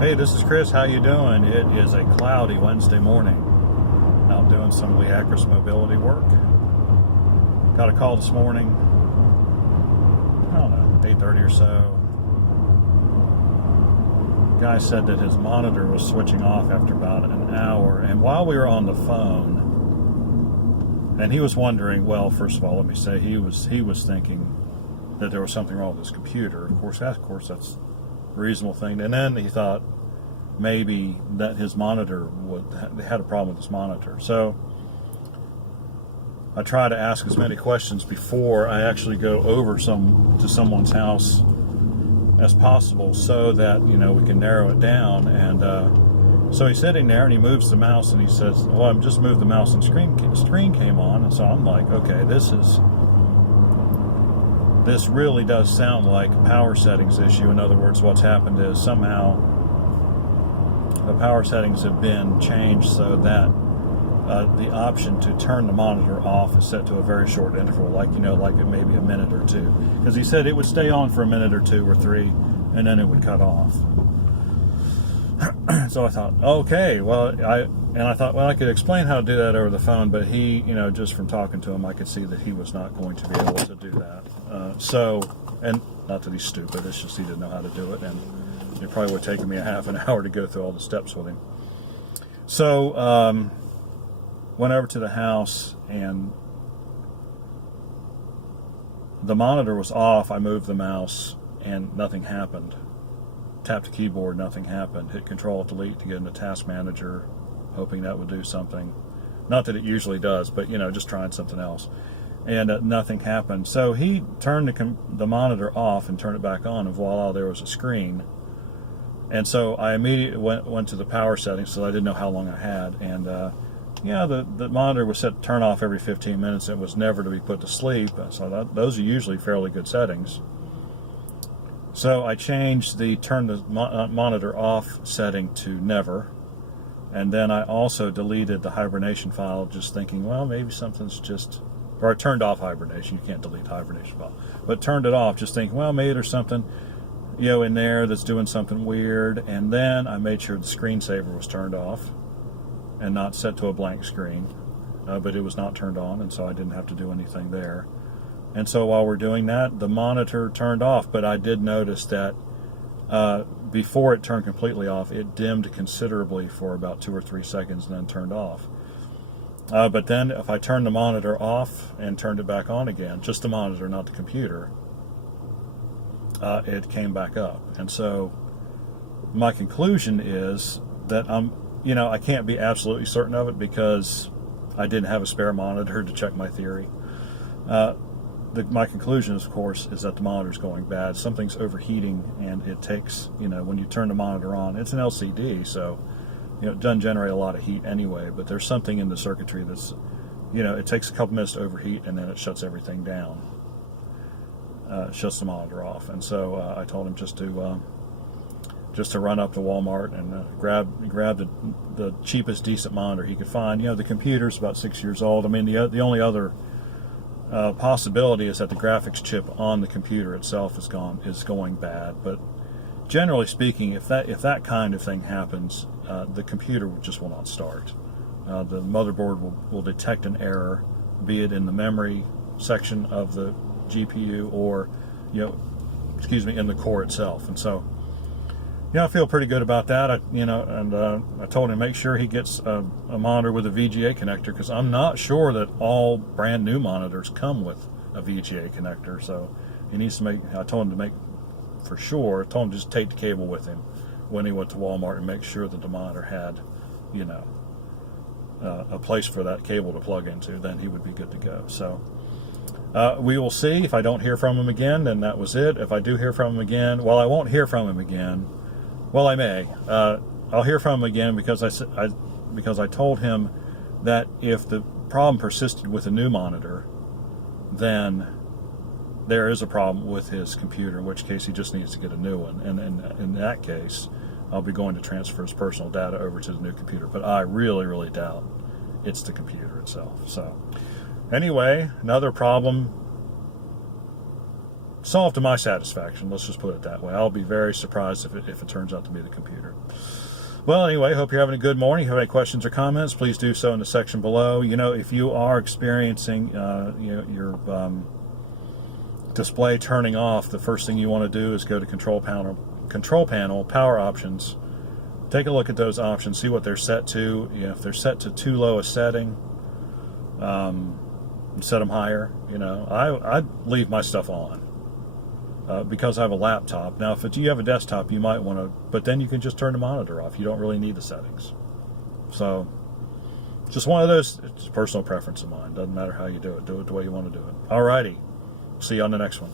Hey, this is Chris. How you doing? It is a cloudy Wednesday morning. Out doing some Leacris mobility work. Got a call this morning. I don't know, 8:30 or so. Guy said that his monitor was switching off after about an hour, and while we were on the phone, and he was wondering. Well, first of all, let me say he was thinking that there was something wrong with his computer. Of course, that's a reasonable thing. And then he thought maybe that his monitor had a problem with his monitor. So I try to ask as many questions before I actually go over to someone's house as possible, so that we can narrow it down. And so he's sitting there and he moves the mouse and he says, "Well, I've just moved the mouse and screen came on." And so I'm like, okay, this really does sound like a power settings issue. In other words, what's happened is somehow the power settings have been changed so that the option to turn the monitor off is set to a very short interval, like it may be a minute or two. Because he said it would stay on for a minute or two or three, and then it would cut off. So I thought, okay, I thought, I could explain how to do that over the phone, but he, just from talking to him, I could see that he was not going to be able to do that. And not that he's stupid, it's just he didn't know how to do it, and it probably would have taken me a half an hour to go through all the steps with him. So, went over to the house, and the monitor was off. I moved the mouse, and nothing happened. Tapped the keyboard, nothing happened. Hit Control-Delete to get into Task Manager, hoping that would do something. Not that it usually does, but just trying something else. And nothing happened. So he turned the monitor off and turned it back on, and voila, there was a screen. And so I immediately went to the power settings, so I didn't know how long I had. And the monitor was set to turn off every 15 minutes. It was never to be put to sleep. So those are usually fairly good settings. So I changed the turn the monitor off setting to never. And then I also deleted the hibernation file, just thinking, well, maybe something's just... Or I turned off hibernation. You can't delete hibernation file. But turned it off, just thinking, well, maybe there's something, in there that's doing something weird. And then I made sure the screensaver was turned off and not set to a blank screen. But it was not turned on, and so I didn't have to do anything there. And so while we're doing that, the monitor turned off. But I did notice that before it turned completely off, it dimmed considerably for about 2 or 3 seconds and then turned off. But then if I turned the monitor off and turned it back on again, just the monitor, not the computer, it came back up. And so my conclusion is that I can't be absolutely certain of it because I didn't have a spare monitor to check my theory. My conclusion, of course, is that the monitor's going bad. Something's overheating, and it takes, when you turn the monitor on, it's an LCD, so it doesn't generate a lot of heat anyway, but there's something in the circuitry that's, it takes a couple minutes to overheat, and then it shuts everything down. Shuts the monitor off. And so I told him just to run up to Walmart and grab the cheapest decent monitor he could find. The computer's about 6 years old. I mean, the only other possibility is that the graphics chip on the computer itself is going bad. But generally speaking, if that kind of thing happens, the computer just will not start. The motherboard will detect an error, be it in the memory section of the GPU or, in the core itself. And so, I feel pretty good about that. I told him make sure he gets a monitor with a VGA connector, because I'm not sure that all brand new monitors come with a VGA connector. So he needs to I told him to make for sure. I told him to just take the cable with him when he went to Walmart and make sure that the monitor had, a place for that cable to plug into. Then he would be good to go. So we will see. If I don't hear from him again, then that was it. If I do hear from him again, I won't hear from him again. Well, I may. I'll hear from him again because I told him that if the problem persisted with a new monitor, then there is a problem with his computer, in which case he just needs to get a new one. And in that case, I'll be going to transfer his personal data over to the new computer. But I really, really doubt it's the computer itself. So anyway, another problem solved to my satisfaction. Let's just put it that way. I'll be very surprised if it turns out to be the computer. Well, anyway, hope you're having a good morning. If you have any questions or comments, please do so in the section below. If you are experiencing your display turning off, the first thing you want to do is go to control panel, power options. Take a look at those options, see what they're set to. If they're set to too low a setting, set them higher. I'd leave my stuff on. Because I have a laptop. Now, if you have a desktop, you might want to, but then you can just turn the monitor off. You don't really need the settings. So, just one of those, it's a personal preference of mine. Doesn't matter how you do it. Do it the way you want to do it. Alrighty. See you on the next one.